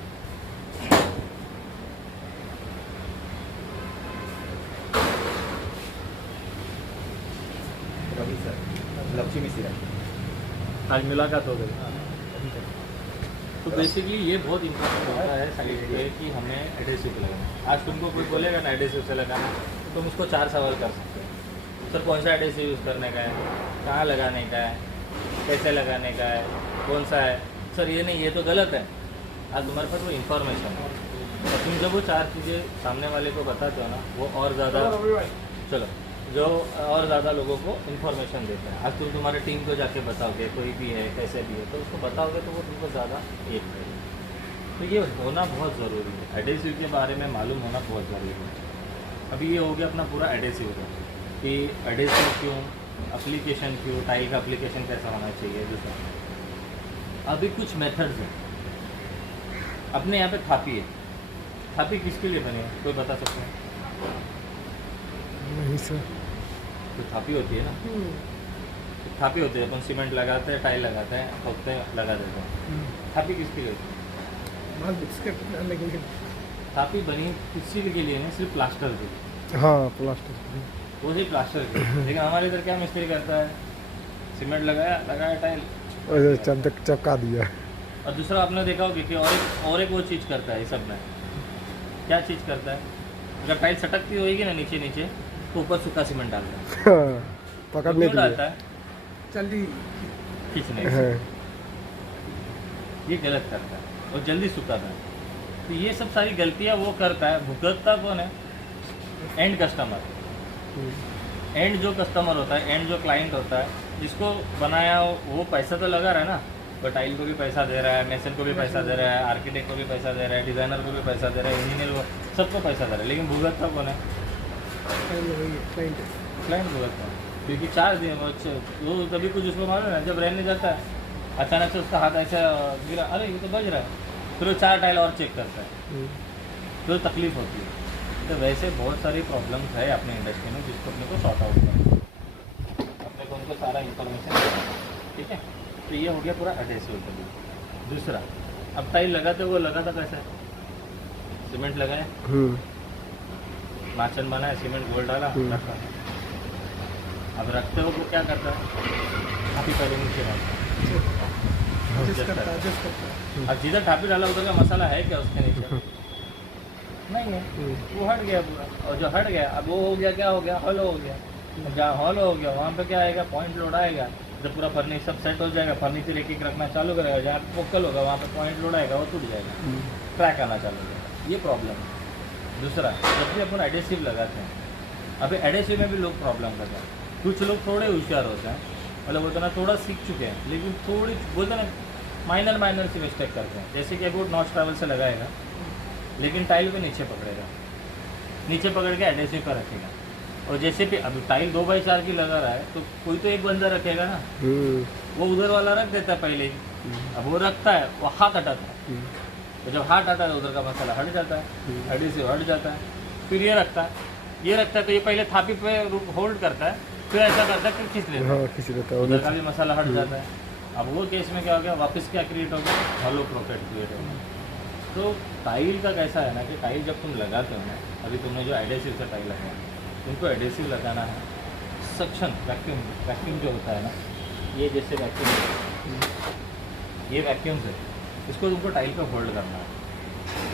रवि सर, लक्ष्मी सिरा। आज मुलाकात हो गई। तो बेसिकली ये बहुत इंपॉर्टेंट होता है साइड पे कि हमें एडेसिव लगाना। आज तुमको कोई बोलेगा ना एडेसिव से लगाना, तो तुम उसको 4 सवाल कर सकते हो। सर कौन सा एडेसिव यूज़ करने का है, कहाँ लगाने का है, कैसे लगाने का है, कौन सा है। सर ये नहीं, ये तो गलत है। आज तुम्हारे पास वो इन्फॉर्मेशन है और तुम जब वो 4 चीज़ें सामने वाले को बताते हो ना, वो और ज़्यादा चलो जो और ज़्यादा लोगों को इन्फॉर्मेशन देते हैं। आज तुम तुम्हारे टीम को जाके बताओगे, कोई भी है कैसे भी है, तो उसको बताओगे तो वो तुमको ज़्यादा एक करेगा। तो ये होना बहुत ज़रूरी है, एडेसिव के बारे में मालूम होना बहुत ज़रूरी है। अभी ये हो गया अपना पूरा एडेसिव का कि एडेसिव क्यों, एप्लीकेशन क्यों, टाइल का एप्लीकेशन कैसा होना चाहिए। दूसरा अभी कुछ मेथड्स हैं। अपने यहाँ पे थापी है, थापी किसके लिए बनी है, कोई बता सकते हैं? नहीं सर। तो थापी होती है ना, थापी होती है, अपन सीमेंट लगाते हैं, टाइल लगाते हैं, ठोकते हैं, लगा देते हैं। थापी किसके लिए होती है? माल इसके लगेंगे। थापी बनी किसी के लिए नहीं, सिर्फ प्लास्टर के लिए। हाँ प्लास्टर। वो सिर्फ प्लास्टर के लिए। लेकिन हमारे इधर क्या मिस्त्री करता है, सीमेंट लगाया टाइल और चपका दिया। और दूसरा आपने देखा होगा कि और एक वो चीज़ करता है, ये सब में क्या चीज़ करता है, अगर टाइल सटकती होगी ना नीचे नीचे, तो ऊपर सूखा सीमेंट डालता है। हाँ, पकड़ने क्यों के लिए। डालता है? जल्दी खींचने के। हाँ, ये गलत करता है और जल्दी सुखाता है। तो ये सब सारी गलतियाँ वो करता है। भुगतता कौन है? And customer. एंड जो कस्टमर होता है, एंड जो क्लाइंट होता है, जिसको बनाया वो पैसा तो लगा रहा है ना, वो टाइल को भी पैसा दे रहा है, मेसन को भी पैसा दे रहा है, आर्किटेक्ट को भी पैसा दे रहा है, डिज़ाइनर को भी पैसा दे रहा है, इंजीनियर को, सबको पैसा दे रहा है। लेकिन भुगतता कौन है? क्लाइंट भुगतता है। क्योंकि 4 दिन वो कभी कुछ उसको मालूम है ना, जब रहने जाता है अचानक से उसका हाथ ऐसा गिरा, अरे ये तो बज रहा है, फिर वो 4 टाइल और चेक करता है, तो तकलीफ होती है। तो वैसे बहुत सारी प्रॉब्लम्स है अपने इंडस्ट्री में, जिसको अपने को सॉर्ट आउट करना है, अपने को उनको सारा इन्फॉर्मेशन देना है। ठीक है, तो ये हो गया पूरा एडेसिव का भी। दूसरा, अब टाइल लगाते हुए लगाता कैसा है? सीमेंट लगाए, माचन बनाया, सीमेंट घोल डाला, रखा। अब रखते हो तो क्या करता है? काफ़ी पहले नीचे डालता है, एडजस्ट करता है। अब जिधर ठापी डाला उधर का मसाला है क्या उसके नीचे? नहीं है, वो हट गया पूरा। और जो हट गया, अब वो हो गया, क्या हो गया? हॉलो हो गया। अब जहाँ हॉलो हो गया वहाँ पे क्या आएगा? पॉइंट लोड आएगा। जब पूरा फर्नीचर सब सेट हो जाएगा, फर्नीचर एक एक रखना चालू करेगा, जहाँ फोकल होगा वहाँ पे पॉइंट लोड आएगा, वो टूट जाएगा, क्रैक आना चालू हो जाएगा। ये प्रॉब्लम है। दूसरा, जब भी अपन एडेसिव लगाते हैं, अभी एडेसिव में भी लोग प्रॉब्लम करते हैं। कुछ लोग थोड़े होशियार होते हैं, मतलब बोलते ना थोड़ा सीख चुके हैं, लेकिन थोड़ी बोलते ना माइनर सी मिस्टेक करते हैं। जैसे कि अभी नॉच ट्रैवल से लगाएगा, लेकिन टाइल को नीचे पकड़ेगा, नीचे पकड़ के एडेसिव पर रखेगा। और जैसे भी अभी टाइल 2x4 की लगा रहा है, तो कोई तो एक बंदा रखेगा ना, वो उधर वाला रख देता है पहले ही। अब वो रखता है, वो हाथ हटाता है, तो जब हाथ हटा है उधर का मसाला हट जाता है, एडेसिव हट जाता है। फिर ये रखता है, तो ये पहले थापी पे होल्ड करता है, फिर ऐसा करता है, फिर खींच लेता है, उधर का भी मसाला हट जाता है। अब वो केस में क्या हो गया? वापस क्या क्रिएट हो गया? हॉलो प्रॉफिट क्रिएट हो गया। तो टाइल का कैसा है ना कि टाइल जब तुम लगाते हो ना, अभी तुमने जो एडेसिव से टाइल लगाया, तुमको एडेसिव लगाना है, सक्शन वैक्यूम जो होता है ना, ये जैसे वैक्यूम, ये वैक्यूम से इसको तुमको टाइल पे होल्ड करना है।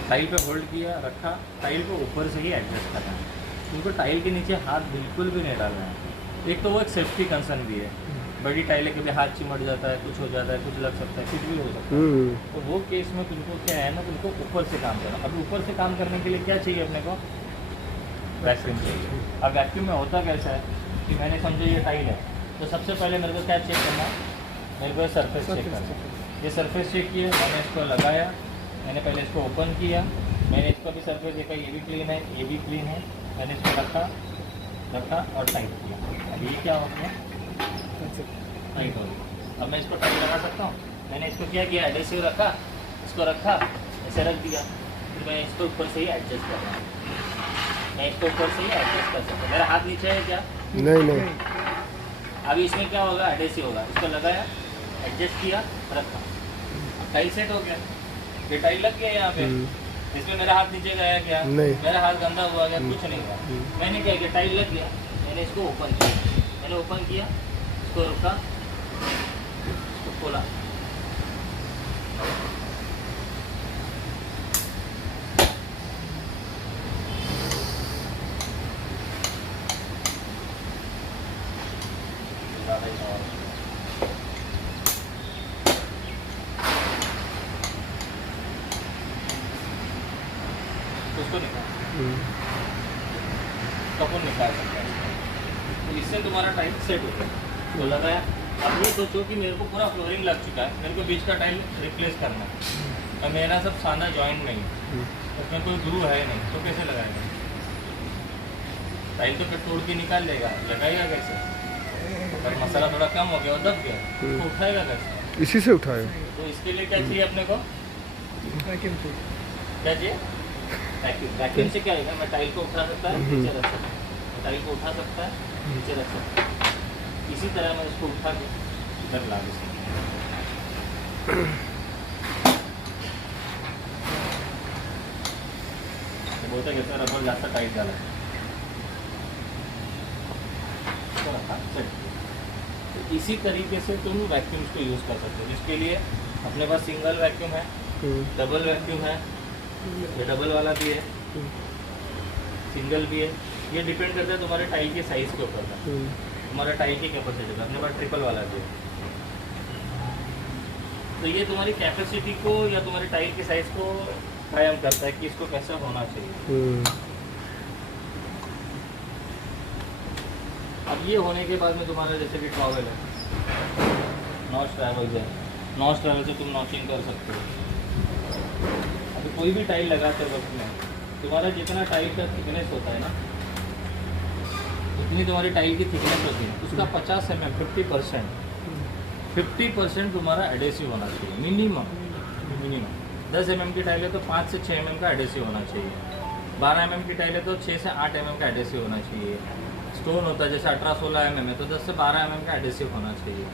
टाइल पे होल्ड किया, रखा, टाइल को ऊपर से ही एडजस्ट करना है। तुमको टाइल के नीचे हाथ बिल्कुल भी नहीं डालना है। एक तो वो एक सेफ्टी कंसर्न भी है, बड़ी टाइलें कभी हाथ चिमट जाता है, कुछ हो जाता है, कुछ लग सकता है, कुछ भी हो सकता है। तो वो केस में तुमको क्या है ना, तुमको ऊपर से काम करना। अब ऊपर से काम करने के लिए क्या चाहिए अपने को? वैक्यूम चाहिए। अब वैक्यूम में होता कैसा है कि मैंने समझो ये टाइल है, तो सबसे पहले मेरे को क्या चेक करना है? मेरे को सरफेस चेक करना है। ये सरफेस चेक किया, मैंने इसको लगाया, मैंने पहले इसको ओपन किया, मैंने इसको भी सरफेस देखा, ये भी क्लीन है, ये भी क्लीन है, मैंने इसको रखा, रखा और टाइट किया। अब ये क्या हो गया, टाइट हो गया। अब मैं इसको टाइट लगा सकता हूँ। मैंने इसको क्या किया, एडहेसिव रखा, इसको रखा, ऐसे रख दिया, फिर मैं इसको ऊपर से ही एडजस्ट कर रहा हूँ। मैं इसको ऊपर से ही एडजस्ट कर सकता हूँ। मेरा हाथ नीचे है क्या, नहीं नहीं अभी इसमें क्या होगा, एडहेसिव होगा। इसको लगाया, एडजस्ट किया, रखा, अब टाइल सेट हो गया। ये टाइल लग गया यहाँ पे। इसमें मेरा हाथ नीचे गया क्या, नहीं। मेरा हाथ गंदा हुआ गया, कुछ नहीं हुआ। मैंने क्या किया, टाइल लग गया, मैंने इसको ओपन किया, मैंने ओपन किया, इसको रखा, इसको खोला, उसको निकाल, कपूर निकाल सकते हैं। तो इससे तुम्हारा टाइल सेट हो गया। तो लगाया, अब ये सोचो कि मेरे को पूरा फ्लोरिंग लग चुका है, मेरे को बीच का टाइल रिप्लेस करना है और मेरा सब साना जॉइंट नहीं है, उसमें कोई ग्रू है नहीं, तो कैसे लगाएगा? टाइल तो फिर तोड़ के निकाल लेगा, लगाएगा कैसे? अगर मसाला थोड़ा कम हो गया और दब गया तो उठाएगा कैसे? इसी से उठाए। तो इसके लिए क्या चाहिए अपने को, वैक्यूम से क्या चाहिए? वैक्यूम। वैक्यूम से क्या होगा, मैं टाइल को उठा सकता है, नीचे रख सकता है, टाइल को उठा सकता है, नीचे रख सकता है। इसी तरह मैं इसको उठा के इधर ला सकता हूँ। तो बोलते हैं कैसे रबर ज़्यादा टाइट डाला है, इसको रखा, सेट किया। तो इसी तरीके से तुम वैक्यूम्स को यूज़ कर सकते हो, जिसके लिए अपने पास सिंगल वैक्यूम है, डबल वैक्यूम है, ये डबल वाला भी है, सिंगल भी है। ये डिपेंड करता है तुम्हारे टाइल के साइज़ के ऊपर का, तुम्हारा टाइल की कैपेसिटी का। अपने पास ट्रिपल वाला भी है। तो ये तुम्हारी कैपेसिटी को या तुम्हारे टाइल के साइज़ को कायम करता है कि इसको कैसा होना चाहिए। अब ये होने के बाद में तुम्हारा जैसे कि ट्रैवल है, नॉच ट्रैवल है, नॉच ट्रैवल से तुम नॉचिंग कर सकते हो। अभी कोई भी टाइल लगाते वक्त में तुम्हारा जितना टाइल का थिकनेस होता है ना, जितनी तुम्हारी टाइल की थिकनेस होती है, उसका 50 mm 50% तुम्हारा एडेसिव होना चाहिए, मिनिमम। 10 mm की टाइल है तो 5 से 6 mm का एडेसिव होना चाहिए। 12 mm की टाइल है तो 6 से 8 mm का एडेसिव होना चाहिए। स्टोन होता है जैसे 18-16 mm है तो 10 से 12 mm का एडेसिव होना चाहिए।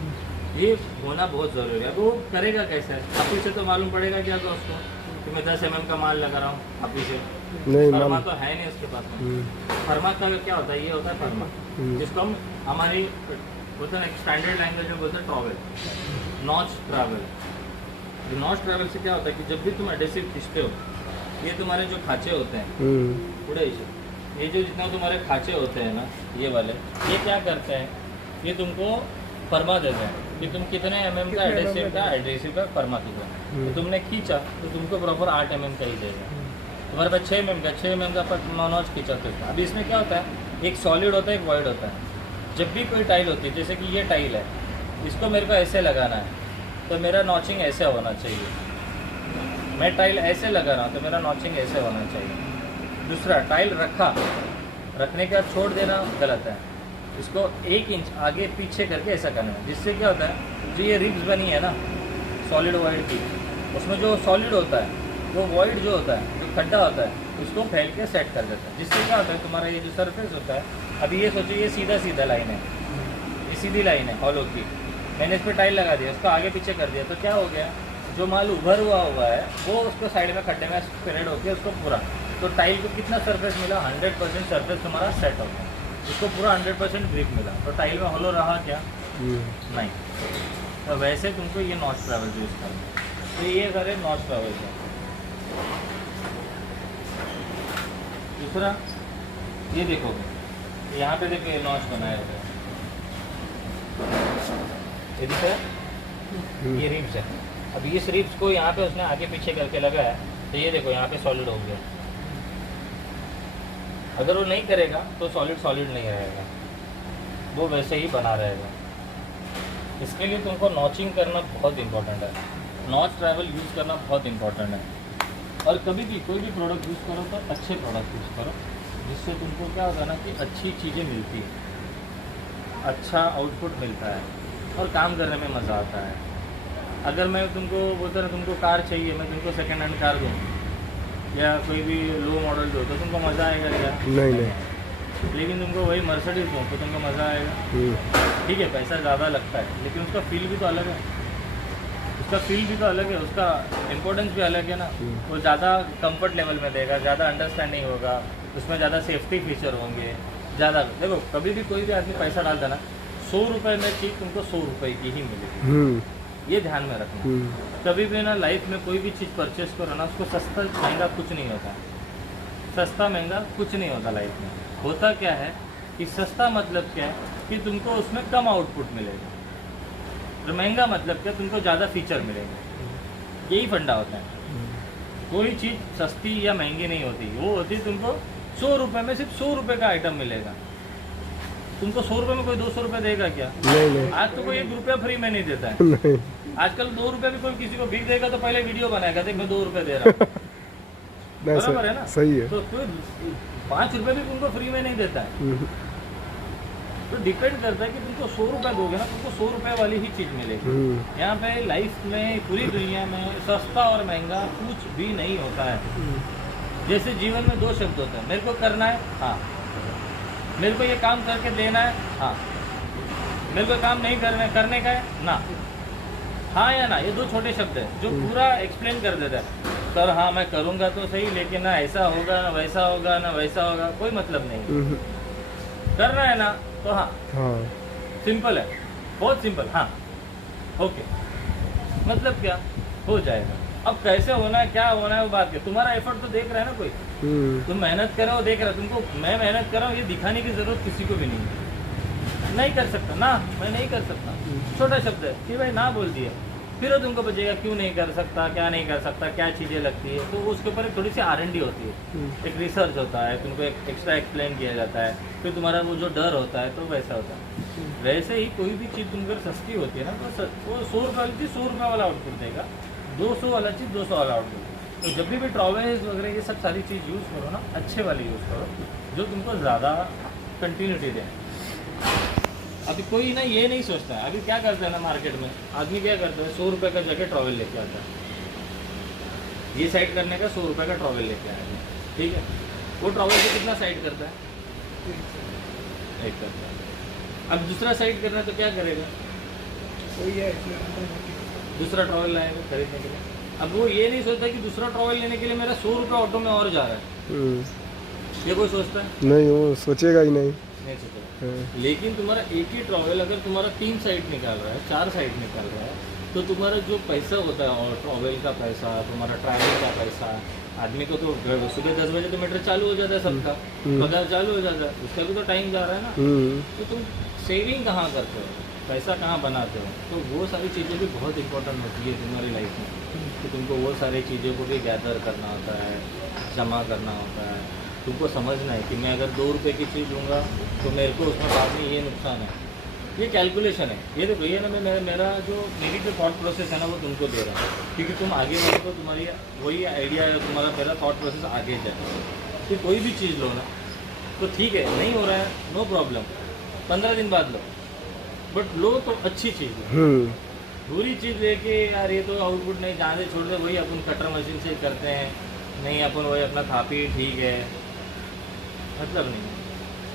ये होना बहुत ज़रूरी है। अब वो करेगा कैसे, आप इसे तो मालूम पड़ेगा क्या दोस्तों कि मैं 10 mm का माल लगा रहा हूँ, आप इसे नहीं फर्मा तो है नहीं उसके पास में। फर्मा का क्या होता है, ये होता है फर्मा, जिसको हम हमारी बोलते हैं स्टैंडर्ड लैंग्वेज में बोलते हैं travel, notch travel. Notch travel से क्या होता है कि जब भी तुम एडेसिव खींचते हो, ये तुम्हारे जो खाँचे होते हैं पूरे ये जो जितना तुम्हारे खाँचे होते हैं ना, ये वाले, ये क्या करते हैं, ये तुमको फर्मा देते हैं कि तुम कितने mm का एडेसिव का फर्मा खींचा। तो तुमने खींचा तो तुमको प्रॉपर 8 mm का ही देगा। तुम्हारे पास 6 mm का नॉच खींचा तो अभी इसमें क्या होता है, एक सॉलिड होता है, एक वॉइड होता है। जब भी कोई टाइल होती है, जैसे कि ये टाइल है, इसको मेरे को ऐसे लगाना है तो मेरा नॉचिंग ऐसे होना चाहिए। मैं टाइल ऐसे लगा रहा हूँ तो मेरा नॉचिंग ऐसे होना चाहिए। दूसरा, टाइल रखने के बाद छोड़ देना गलत है। इसको 1 इंच आगे पीछे करके ऐसा करना है, जिससे क्या होता है, जो ये रिब्स बनी है ना सॉलिड वॉइड की, उसमें जो सॉलिड होता है, वो वॉइड जो होता है, जो खड्डा होता है, उसको फैल के सेट कर देता है। जिससे क्या होता है, तुम्हारा ये जो सरफेस होता है, अभी ये सोचो ये सीधा लाइन है, ये सीधी लाइन है हॉलो की, मैंने इस पर टाइल लगा दिया, उसको आगे पीछे कर दिया, तो क्या हो गया, जो माल उभर हुआ है वो उसको साइड में खड्डे में स्प्रेड होकर उसको पूरा, तो टाइल को कितना सरफेस मिला, 100% सरफेस तुम्हारा सेट हो गया, उसको पूरा 100% ग्रिप मिला। तो टाइल में हॉलो रहा क्या, नहीं। तो वैसे तुमको ये नॉच ट्रैवल यूज़ करना है। तो ये सारे नॉच ट्रैवल है। दूसरा ये देखोगे, यहाँ पे देखो ये नॉच बनाया हुआ है, ये दिख रहा है, ये रिब्स है। अब इस रिब्स को यहाँ पे उसने आगे पीछे करके लगाया, तो ये देखो यहाँ पे सॉलिड हो गया। अगर वो नहीं करेगा तो सॉलिड नहीं रहेगा, वो वैसे ही बना रहेगा। इसके लिए तुमको नॉचिंग करना बहुत इंपॉर्टेंट है, नॉच ट्रैवल यूज़ करना बहुत इंपॉर्टेंट है। और कभी भी कोई भी प्रोडक्ट यूज़ करो तो अच्छे प्रोडक्ट यूज़ करो, जिससे तुमको क्या होता है ना कि अच्छी चीज़ें मिलती है, अच्छा आउटपुट मिलता है और काम करने में मज़ा आता है। अगर मैं तुमको बोलता ना तुमको कार चाहिए, मैं तुमको सेकेंड हैंड कार दूँ या कोई भी लो मॉडल दो तो तुमको मज़ा आएगा क्या? नहीं नहीं। लेकिन तुमको वही मर्सिडीज दो तो तुमको मज़ा आएगा। ठीक है, पैसा ज़्यादा लगता है लेकिन उसका फील भी तो अलग है, उसका फील भी तो अलग है, उसका इम्पोर्टेंस भी अलग है ना। वो ज़्यादा कंफर्ट लेवल में देगा, ज़्यादा अंडरस्टैंडिंग होगा, उसमें ज़्यादा सेफ्टी फीचर होंगे ज़्यादा। देखो कभी भी कोई भी आदमी पैसा डालता ना, 100 रुपये में चीज़ तुमको 100 रुपये की ही मिलेगी, ये ध्यान में रखना। कभी भी ना लाइफ में कोई भी चीज़ परचेस करो ना, उसको सस्ता महंगा कुछ नहीं होता, सस्ता महंगा कुछ नहीं होता लाइफ में। होता क्या है कि सस्ता मतलब क्या है कि तुमको उसमें कम आउटपुट मिलेगा, और महंगा मतलब क्या, तुमको ज़्यादा फीचर मिलेंगे। यही फंडा होता है। कोई चीज़ सस्ती या महंगी नहीं होती, वो होती तुमको 100 रुपये में सिर्फ 100 रुपये का आइटम मिलेगा। तुमको 100 रुपये में कोई 200 रुपये देगा क्या? नहीं नहीं। आज तो कोई 1 रुपया फ्री में नहीं देता है। नहीं। आजकल 2 रुपये भी कोई किसी को भीख देगा तो पहले वीडियो बनाएगा, देख मैं 2 रुपये दे रहा हूँ। नहीं, बराबर है ना? सही है। तो कोई 5 रुपये भी तुमको फ्री में नहीं देता है। तो डिपेंड करता है कि तुमको 100 रुपये दोगे ना, तुमको 100 रुपये वाली ही चीज़ मिलेगी। यहाँ पे लाइफ में पूरी दुनिया में सस्ता और महंगा कुछ भी नहीं होता है। जैसे जीवन में 2 शब्द होते हैं, मेरे को करना है, हाँ, मेरे को ये काम करके देना है, हाँ, मेरे को काम नहीं करने का है ना। हाँ या ना, ये 2 छोटे शब्द है जो पूरा एक्सप्लेन कर देता है। सर हाँ मैं करूँगा तो सही, लेकिन ना ऐसा होगा ना वैसा होगा ना वैसा होगा, कोई मतलब नहीं। करना है ना तो हाँ, सिंपल है, बहुत सिंपल, हाँ ओके, मतलब क्या हो जाएगा। अब कैसे होना है क्या होना है वो बात है, तुम्हारा एफर्ट तो देख रहा है ना कोई, तुम मेहनत कर रहे हो देख रहा है, तुमको मैं मेहनत कर रहा हूँ ये दिखाने की ज़रूरत किसी को भी नहीं है। नहीं कर सकता ना, मैं नहीं कर सकता, छोटा शब्द है कि भाई ना बोल दिया, फिर वो तुमको बचेगा क्यों नहीं कर सकता, क्या नहीं कर सकता, क्या चीज़ें लगती है, तो उसके ऊपर एक थोड़ी सी R&D होती है, एक रिसर्च होता है, तुमको एक एक्स्ट्रा एक्सप्लेन किया जाता है, फिर तुम्हारा वो जो डर होता है तो वैसा होता है। वैसे ही कोई भी चीज़ तुमको सस्ती होती है ना, तो वो 100 रुपये वाली चीज़ 100 रुपये वाला आउटपुट देगा, 200 वाला चीज़ 200 वाला आउटपुट। तो जब भी ट्रॉवेल्स वगैरह ये सब सारी चीज़ यूज़ करो ना, अच्छे वाली यूज़ करो जो तुमको ज़्यादा कंटिन्यूटी दे। अभी कोई ना ये नहीं सोचता है, अभी क्या करता है ना मार्केट में आदमी क्या करता है, 100 रुपये का जगह ट्रॉवेल लेके आता है, ये साइड करने का 100 रुपये का ट्रॉवेल लेके आया, ठीक है, वो ट्रॉवेल से कितना साइड करता है, 1 करता है। अब दूसरा साइड करना है तो क्या करेगा, दूसरा ट्रॉवेल लाएगा खरीदने के लिए। अब वो ये नहीं सोचता कि दूसरा ट्रॉवेल लेने के लिए मेरा 100 रुपये ऑटो में और जा रहा है, ये कोई सोचता है? नहीं, वो सोचेगा ही नहीं सोचेगा। लेकिन तुम्हारा एक ही ट्रॉवेल अगर तुम्हारा 3 साइड निकाल रहा है, 4 साइड निकाल रहा है, तो तुम्हारा जो पैसा होता है और ट्रॉवेल का पैसा, तुम्हारा ट्रैवल का पैसा, आदमी को तो सुबह 10 बजे तो मीटर चालू हो जाता है, सबका पगार चालू हो जाता है, उसका भी तो टाइम जा रहा है ना। तो तुम सेविंग कहाँ करते हो, पैसा कहाँ बनाते हो, तो वो सारी चीज़ें भी बहुत इंपॉर्टेंट होती है तुम्हारी लाइफ में, कि तुमको वो सारी चीज़ों को भी गैदर करना होता है, जमा करना होता है। तुमको समझना है कि मैं अगर 2 रुपये की चीज़ लूँगा तो मेरे को उसमें बाद में ये नुकसान है, ये कैलकुलेशन है। ये देखो ये ना मैं मेरा जो मेरी जो थॉट प्रोसेस है ना वो तुमको दे रहा हूँ, क्योंकि तुम आगे बढ़ो तो तुम्हारी वही आइडिया है, तुम्हारा मेरा थॉट प्रोसेस आगे जाए। कि कोई भी चीज़ लो ना तो ठीक है, नहीं हो रहा है नो प्रॉब्लम, 15 दिन बाद लो, बट लो तो अच्छी चीज़ लो। बुरी चीज़ लेके यार ये तो आउटपुट नहीं, जहाँ से छोड़ दे वही अपन कटर मशीन से करते हैं, नहीं अपन वही अपना खा पी ठीक है, मतलब नहीं है,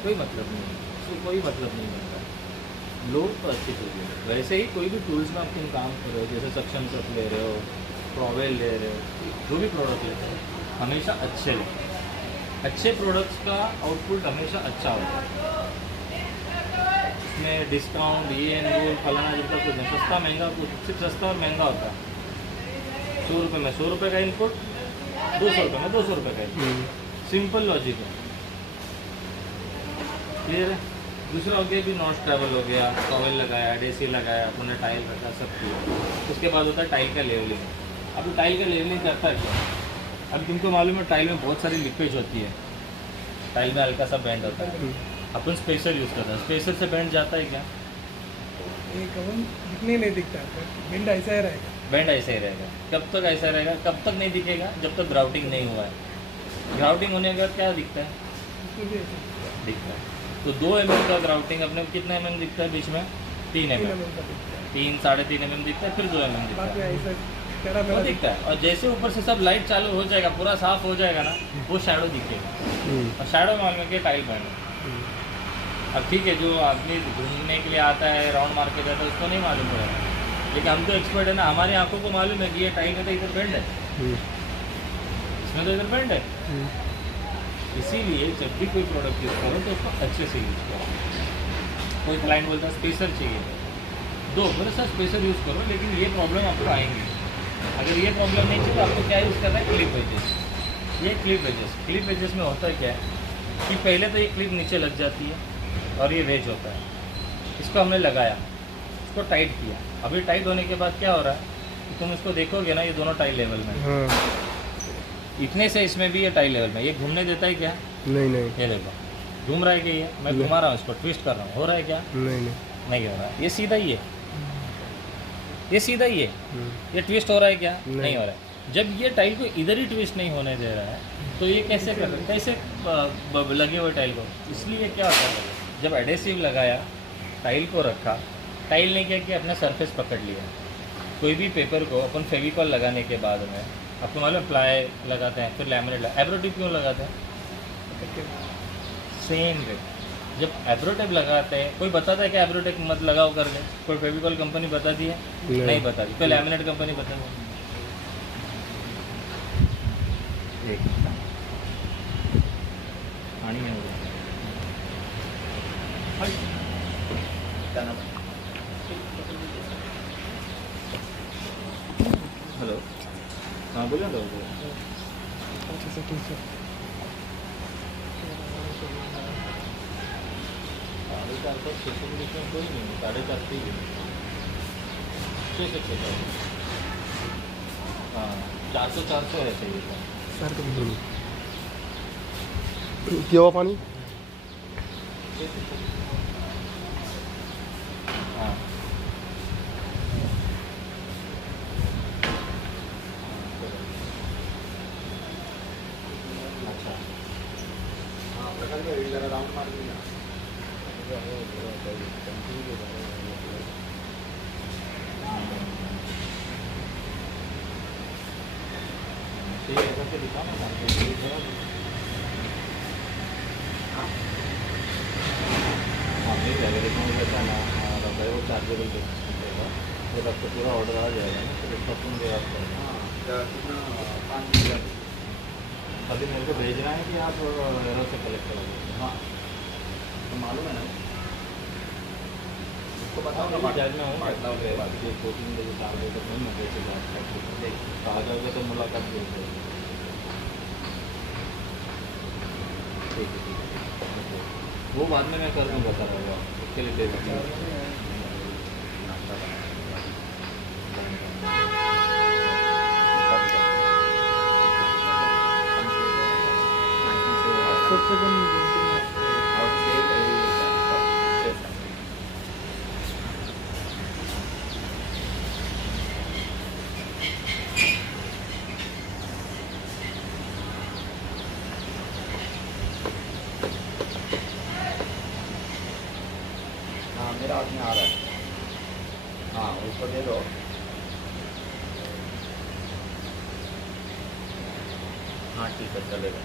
कोई मतलब नहीं है, उसको कोई मतलब नहीं होता। लोग तो अच्छी चीज़ है। वैसे ही कोई भी टूल्स में आप तुम काम कर रहे हो, जैसे सक्शन कप ले रहे हो, ट्रॉवेल ले रहे हो, जो भी प्रोडक्ट लेते हो हमेशा अच्छे लो, अच्छे प्रोडक्ट्स का आउटपुट हमेशा अच्छा होता है। इसमें डिस्काउंट ये वो फलाना जितना कुछ नहीं, सस्ता महंगा कुछ, सिर्फ सस्ता और महंगा होता है। 100 रुपये में 100 रुपये का इनपुट, 200 रुपये में 200 रुपये का इनपुट, सिंपल लॉजिक है, क्लियर है। दूसरा हो गया कि नॉट ट्रैवल हो गया, टॉवेल लगाया, डेसी लगाया, अपने टाइल रखा, सब किया। उसके बाद होता है टाइल का लेवलिंग। अब टाइल का लेवलिंग करता है क्या, अब तुमको मालूम है टाइल में बहुत सारी लिक्विज होती है, टाइल में हल्का सा बैंड होता है, अपन स्पेसर यूज़ करते हैं, स्पेसर से बैंड जाता है क्या, दिखने नहीं दिखता, बैंड ऐसा ही रहेगा, बैंड ऐसा ही रहेगा। कब तक ऐसा रहेगा, कब तक नहीं दिखेगा, जब तक ग्राउटिंग नहीं हुआ है। ग्राउटिंग होने के बाद क्या दिखता है, इसमें भी ऐसे दिखता है। तो 2 mm का ग्राउटिंग अपने को कितना mm दिखता है बीच में? 3 3 mm, mm का दिखता है। 3 साढ़े 3 mm दिखता है, फिर 2 mm दिखता बाकी है, ऐसा टेढ़ा वो मेढ़ा दिखता है। और जैसे ऊपर से सब लाइट चालू हो जाएगा, पूरा साफ हो जाएगा ना, वो शैडो दिखेगा। और शैडो में मालूम है कि टाइल बन है। अब ठीक है, जो आदमी घूमने के लिए आता है, राउंड मार के जाता है, उसको नहीं मालूम पड़ेगा, लेकिन हम तो एक्सपर्ट है ना, हमारी आंखों को मालूम है कि ये टाइल में तो इधर बेंड है, इसमें तो इधर बेंड है। इसीलिए जब भी कोई प्रोडक्ट यूज़ करो तो उसको अच्छे से यूज़ करो। कोई क्लाइंट बोलता है स्पेसर चाहिए, दो मेरे साथ स्पेसर यूज़ करो, लेकिन ये प्रॉब्लम आपको आएंगी। अगर ये प्रॉब्लम नहीं चाहिए तो आपको क्या यूज़ करना है? Clip edges. ये क्लिप एजेस में होता क्या है कि पहले तो ये क्लिप नीचे लग जाती है और ये वेज होता है। इसको हमने लगाया, इसको टाइट किया, अभी टाइट होने के बाद क्या हो रहा है कि तुम इसको देखोगे ना, ये दोनों टाई लेवल में है। इतने से इसमें भी ये टाई लेवल में, ये घूमने देता है क्या? नहीं नहीं ये देखो घूम रहा है कि ये मैं घुमा रहा हूँ, इसको ट्विस्ट कर रहा हूँ, हो रहा है क्या? नहीं नहीं हो रहा है। ये सीधा ही है, ये सीधा ही है, ये ट्विस्ट हो रहा है क्या? नहीं हो रहा है। जब ये टाइल को इधर ही ट्विस्ट नहीं होने दे रहा है तो ये कैसे कर रहा है? कैसे लगे हुए टाइल को? इसलिए क्या होता है, जब एडेसिव लगाया, टाइल को रखा, टाइल ने क्या किया? अपना सरफेस पकड़ लिया। कोई भी पेपर को अपन फेविकॉल लगाने के बाद में, आपको मालूम है प्लाई लगाते हैं, फिर लैमिनेट एब्रोटिप क्यों लगाते हैं? सेम वे, जब एब्रोटेप लगाते हैं, कोई बताता है कि एब्रोटेप मत लगाओ करके? कोई फेविकॉल कंपनी बताती है? नहीं बताती। कोई लैमिनेट कंपनी बताती है? पानी में हेलो, हाँ बोलो तो कोई नहीं, 4.5 ही है, 6 से 6 हाँ 400 है चाहिए था। क्या हुआ पानी? हाँ अच्छा, जरा राउंड मार दिया। ठीक है, ऐसा से दिखा ना हाँ मिल जाएगा, लेकिन वो ऐसा ना रहता है, वो चार्जेबल के जब आपको पूरा ऑर्डर आ जाएगा ना तो उसका तुम जो आप कितना 5 मिनट अभी मेरे को भेज रहे हैं कि आप एरो से कलेक्ट करोगे? हाँ तो मालूम है ना उसको बताओ ना चार्ज में हूँ, बांटना होगा बाद ये 2-3 बजे 4 बजे तक नहीं मुझे से बात करते आ जाओगे तो मुलाकात भी हो जाएगी। ठीक है ठीक है, वो बाद में मैं कर दूँगा सर, होगा उसके लिए दे दीजिए। सबसे कम और सेल हाँ मेरा आदमी आ रहा है, हाँ उसको दे दो। हाँ ठीक है चलेगा।